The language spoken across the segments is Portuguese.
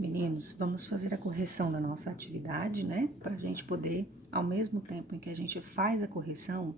Meninos, vamos fazer a correção da nossa atividade, né? Para a gente poder, ao mesmo tempo em que a gente faz a correção,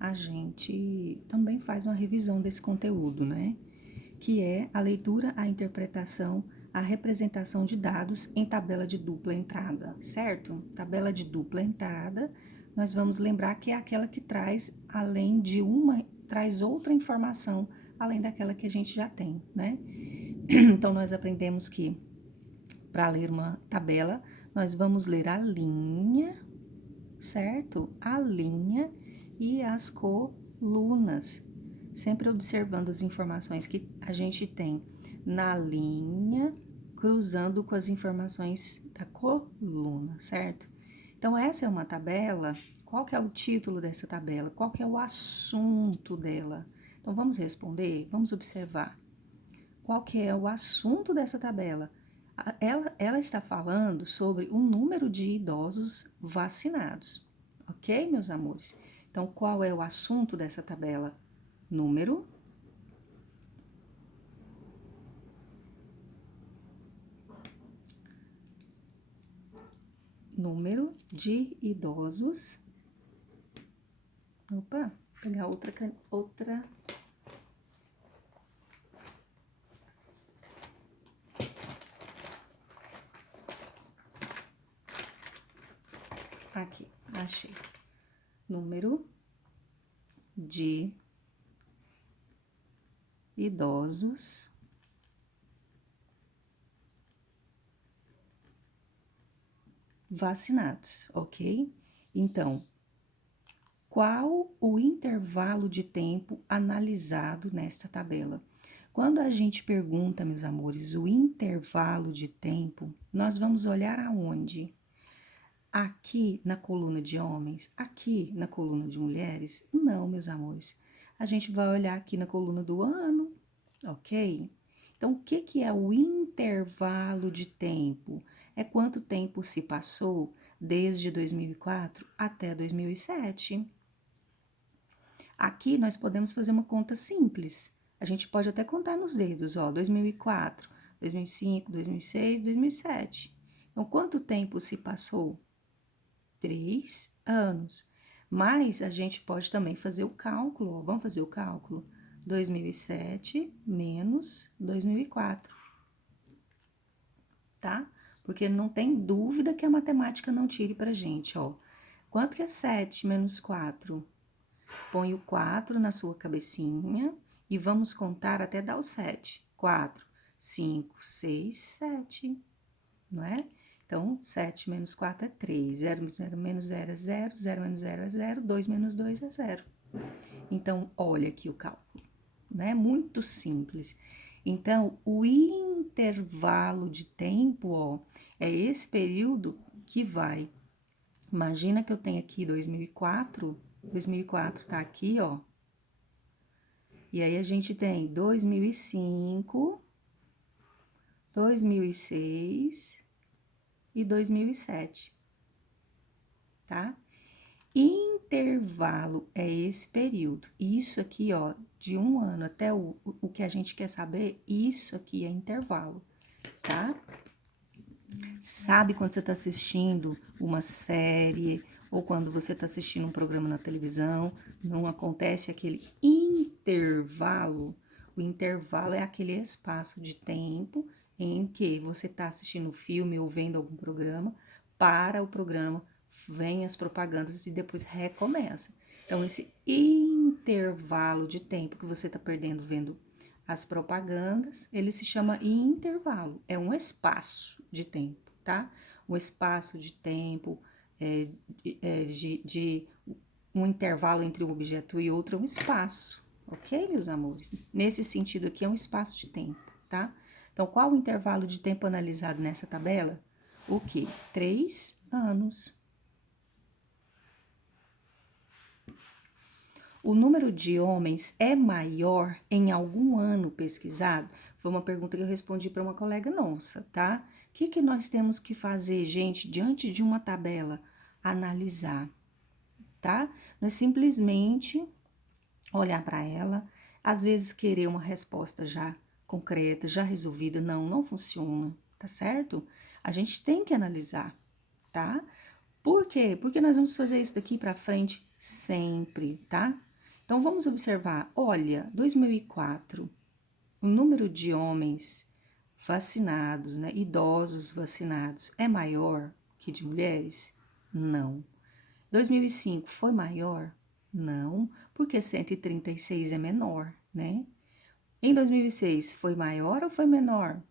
a gente também faz uma revisão desse conteúdo, né? Que é a leitura, a interpretação, a representação de dados em tabela de dupla entrada, certo? Tabela de dupla entrada, nós vamos lembrar que é aquela que traz, além de uma, traz outra informação, além daquela que a gente já tem, né? Então, nós aprendemos que para ler uma tabela, nós vamos ler a linha, certo? A linha e as colunas, sempre observando as informações que a gente tem na linha, cruzando com as informações da coluna, certo? Então, essa é uma tabela. Qual que é o título dessa tabela? Qual que é o assunto dela? Então, vamos responder? Vamos observar. Qual que é o assunto dessa tabela? Ela está falando sobre o número de idosos vacinados, ok, meus amores? Então, qual é o assunto dessa tabela? Número de idosos. Opa, vou pegar outra. Aqui, achei. Número de idosos vacinados, ok? Então, qual o intervalo de tempo analisado nesta tabela? Quando a gente pergunta, meus amores, o intervalo de tempo, nós vamos olhar aonde? Aqui na coluna de homens? Aqui na coluna de mulheres? Não, meus amores. A gente vai olhar aqui na coluna do ano, ok? Então, o que é o intervalo de tempo? É quanto tempo se passou desde 2004 até 2007. Aqui nós podemos fazer uma conta simples. A gente pode até contar nos dedos, ó, 2004, 2005, 2006, 2007. Então, quanto tempo se passou? 3 anos. Mas a gente pode também fazer o cálculo, ó, vamos fazer o cálculo? 2007 menos 2004, tá? Porque não tem dúvida que a matemática não tire pra gente, ó. Quanto que é 7 menos 4? Põe o 4 na sua cabecinha e vamos contar até dar o 7. 4, 5, 6, 7, não é? Então, 7 menos 4 é 3. 0 menos 0 é 0. 0 menos 0 é 0. 2 menos 2 é 0. Então, olha aqui o cálculo, né? Muito simples. Então, o intervalo de tempo, ó, é esse período que vai. Imagina que eu tenho aqui 2004. 2004 tá aqui, ó. E aí, a gente tem 2005, 2006 e 2007, tá? Intervalo é esse período. Isso aqui, ó, de um ano até o que a gente quer saber, isso aqui é intervalo, tá? Sabe quando você tá assistindo uma série ou quando você tá assistindo um programa na televisão, não acontece aquele intervalo? O intervalo é aquele espaço de tempo em que você tá assistindo um filme ou vendo algum programa, para o programa, vem as propagandas e depois recomeça. Então, esse intervalo de tempo que você tá perdendo vendo as propagandas, ele se chama intervalo, é um espaço de tempo, tá? Um espaço de tempo, de um intervalo entre um objeto e outro, é um espaço, ok, meus amores? Nesse sentido aqui, é um espaço de tempo, tá? Então, qual o intervalo de tempo analisado nessa tabela? O quê? 3 anos. O número de homens é maior em algum ano pesquisado? Foi uma pergunta que eu respondi para uma colega nossa, tá? O que nós temos que fazer, gente, diante de uma tabela? Analisar, tá? Não é simplesmente olhar para ela, às vezes querer uma resposta já concreta, já resolvida. Não, não funciona, tá certo? A gente tem que analisar, tá? Por quê? Porque nós vamos fazer isso daqui para frente sempre, tá? Então vamos observar, olha, 2004, o número de homens vacinados, né, idosos vacinados é maior que de mulheres? Não. 2005 foi maior? Não, porque 136 é menor, né? Em 2006 foi maior ou foi menor?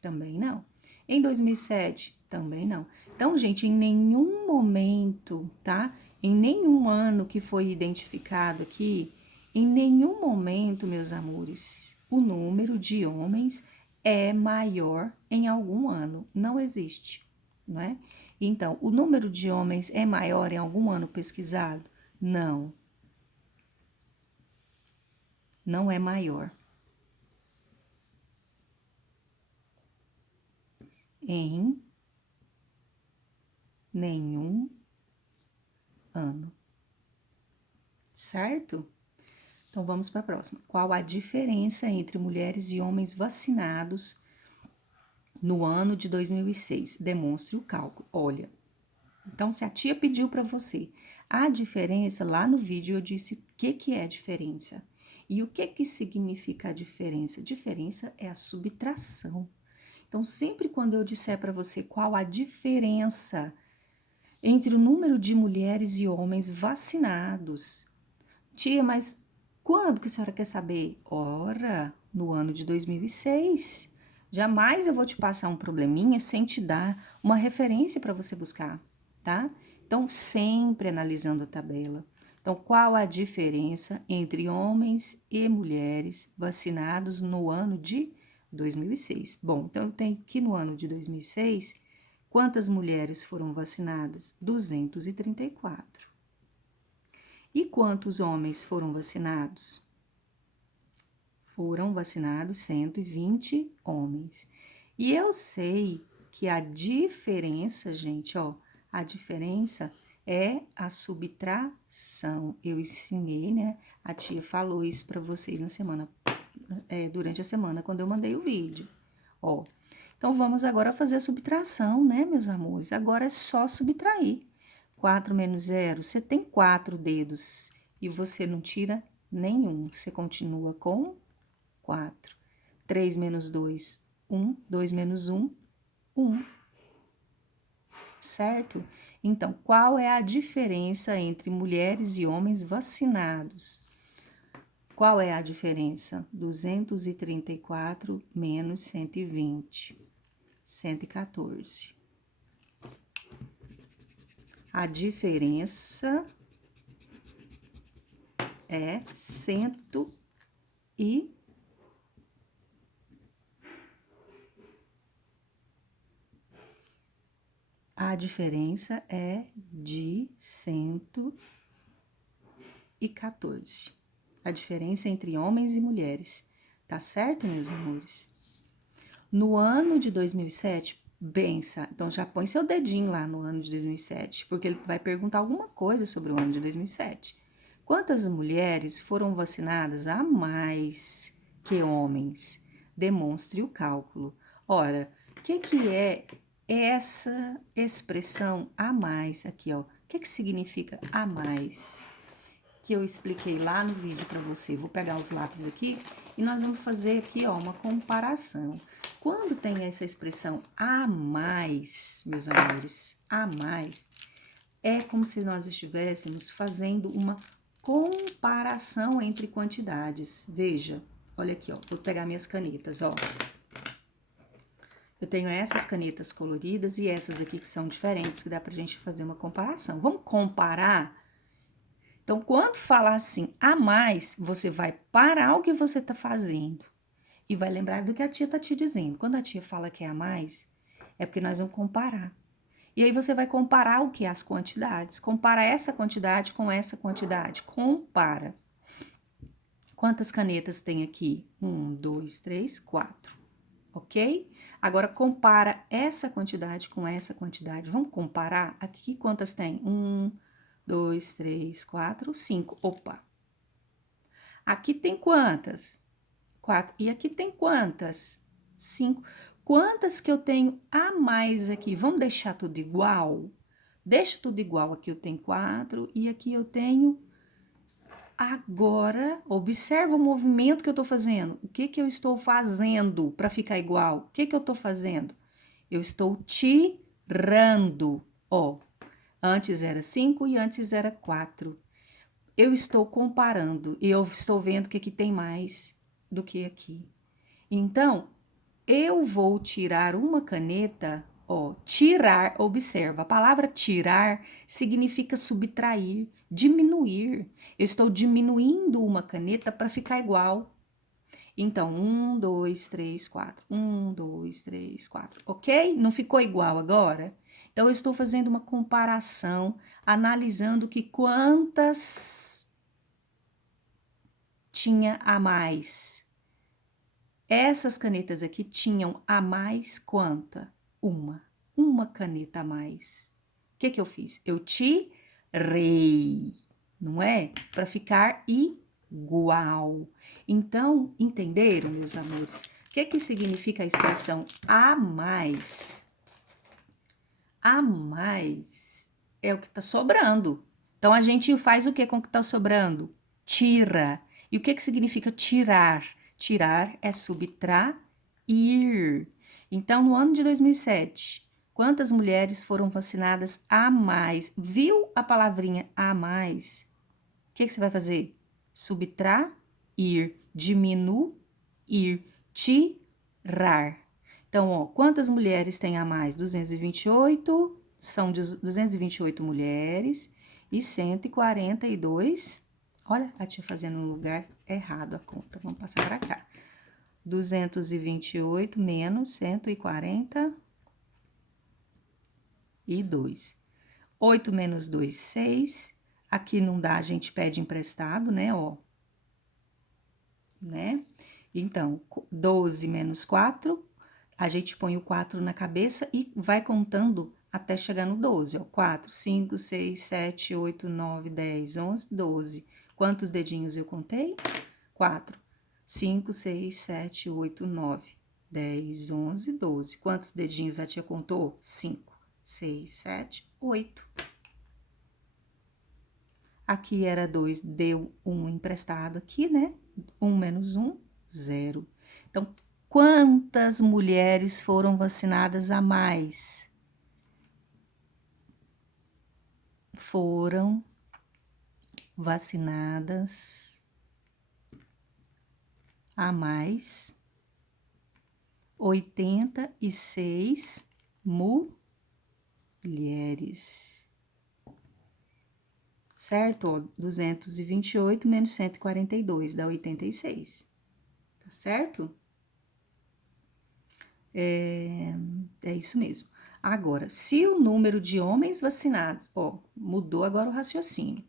Também não. Em 2007? Também não. Então, gente, em nenhum momento, tá? Em nenhum ano que foi identificado aqui, em nenhum momento, meus amores, o número de homens é maior em algum ano. Não existe, não é? Então, o número de homens é maior em algum ano pesquisado? Não, não é maior. Em nenhum ano, certo? Então vamos para a próxima. Qual a diferença entre mulheres e homens vacinados no ano de 2006? Demonstre o cálculo. Olha, então se a tia pediu para você a diferença, lá no vídeo eu disse o que é a diferença. E o que significa a diferença? Diferença é a subtração. Então, sempre quando eu disser para você qual a diferença entre o número de mulheres e homens vacinados, tia, mas quando que a senhora quer saber? Ora, no ano de 2006. Jamais eu vou te passar um probleminha sem te dar uma referência para você buscar, tá? Então, sempre analisando a tabela. Então, qual a diferença entre homens e mulheres vacinados no ano de 2006? Bom, então eu tenho que no ano de 2006, quantas mulheres foram vacinadas? 234. E quantos homens foram vacinados? Foram vacinados 120 homens. E eu sei que a diferença, gente, ó, a diferença é a subtração. Eu ensinei, né? A tia falou isso para vocês na semana, durante a semana, quando eu mandei o vídeo. Ó, então vamos agora fazer a subtração, né, meus amores? Agora é só subtrair. 4 menos 0, você tem 4 dedos e você não tira nenhum. Você continua com 4. 3 menos 2, 1. 2 menos 1, 1. Certo? Então, qual é a diferença entre mulheres e homens vacinados? Qual é a diferença? 234 menos 120. 114. A diferença é 100 e a diferença é de 114. A diferença entre homens e mulheres. Tá certo, meus amores? No ano de 2007, bença. Então já põe seu dedinho lá no ano de 2007, porque ele vai perguntar alguma coisa sobre o ano de 2007. Quantas mulheres foram vacinadas a mais que homens? Demonstre o cálculo. Ora, o que é essa expressão a mais aqui, ó? O que significa a mais? Que eu expliquei lá no vídeo para você. Vou pegar os lápis aqui e nós vamos fazer aqui, ó, uma comparação. Quando tem essa expressão a mais, meus amores, a mais, é como se nós estivéssemos fazendo uma comparação entre quantidades. Veja, olha aqui, ó, vou pegar minhas canetas, ó. Eu tenho essas canetas coloridas e essas aqui que são diferentes, que dá pra gente fazer uma comparação. Vamos comparar? Então, quando falar assim, a mais, você vai parar o que você tá fazendo e vai lembrar do que a tia tá te dizendo. Quando a tia fala que é a mais, é porque nós vamos comparar. E aí você vai comparar o que? As quantidades. Compara essa quantidade com essa quantidade. Compara. Quantas canetas tem aqui? 1, 2, 3, 4. Ok? Agora, compara essa quantidade com essa quantidade. Vamos comparar? Aqui quantas tem? 1, 2, 3, 4, 5. Opa! Aqui tem quantas? 4. E aqui tem quantas? 5. Quantas que eu tenho a mais aqui? Vamos deixar tudo igual? Deixa tudo igual. Aqui eu tenho 4 e aqui eu tenho... Agora, observa o movimento que eu tô fazendo. O que que eu estou fazendo para ficar igual? O que que eu tô fazendo? Eu estou tirando. Ó, antes era 5 e antes era 4. Eu estou comparando e eu estou vendo que aqui tem mais do que aqui. Então, eu vou tirar uma caneta, ó, tirar, observa, a palavra tirar significa subtrair, diminuir. Eu estou diminuindo uma caneta para ficar igual. Então, 1, 2, 3, 4. 1, 2, 3, 4. Ok? Não ficou igual agora? Então, eu estou fazendo uma comparação, analisando que quantas tinha a mais. Essas canetas aqui tinham a mais quanta? Uma caneta a mais. O que que eu fiz? Eu tirei, não é? Para ficar igual. Então, entenderam, meus amores? O que que significa a expressão a mais? A mais é o que tá sobrando. Então, a gente faz o que com o que tá sobrando? Tira. E o que que significa tirar? Tirar é subtrair. Então, no ano de 2007, quantas mulheres foram vacinadas a mais? Viu a palavrinha a mais? O que que você vai fazer? Subtrair, diminuir, tirar. Então, ó, quantas mulheres tem a mais? 228, são 228 mulheres e 142. Olha, a tia fazendo no lugar errado a conta. Vamos passar para cá. 228 menos 142. 8 menos 2, 6. Aqui não dá, a gente pede emprestado, né, ó. Né? Então, 12 menos 4, a gente põe o 4 na cabeça e vai contando até chegar no 12, ó. 4, 5, 6, 7, 8, 9, 10, 11, 12. Quantos dedinhos eu contei? 4. 5, 6, 7, 8, 9, 10, 11, 12. Quantos dedinhos a tia contou? 5, 6, 7, 8. Aqui era 2, deu 1 emprestado aqui, né? 1 menos 1, 0. Então, quantas mulheres foram vacinadas a mais? Foram vacinadas a mais 86 mulheres. Certo? Ó, 228 menos 142 dá 86. Tá certo? É isso mesmo. Agora, se o número de homens vacinados, ó, mudou agora o raciocínio,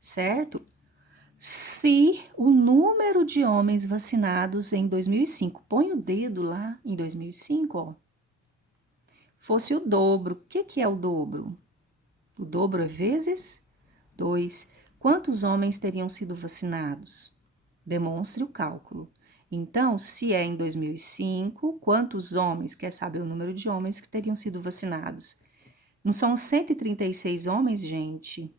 certo? Se o número de homens vacinados em 2005, põe o dedo lá em 2005, ó, fosse o dobro, o que que é o dobro? O dobro é vezes 2. Quantos homens teriam sido vacinados? Demonstre o cálculo. Então, se é em 2005, quantos homens? Quer saber o número de homens que teriam sido vacinados? Não são 136 homens, gente?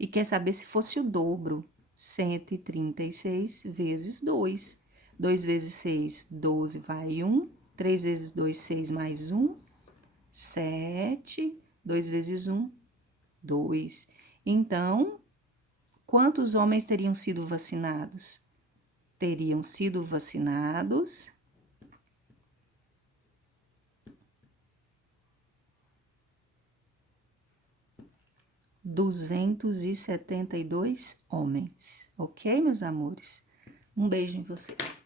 E quer saber se fosse o dobro? 136 vezes 2. 2 vezes 6, 12, vai 1. 3 vezes 2, 6 mais 1, 7. 2 vezes 1, 2. Então, quantos homens teriam sido vacinados? Teriam sido vacinados 272 homens. Ok, meus amores? Um beijo em vocês.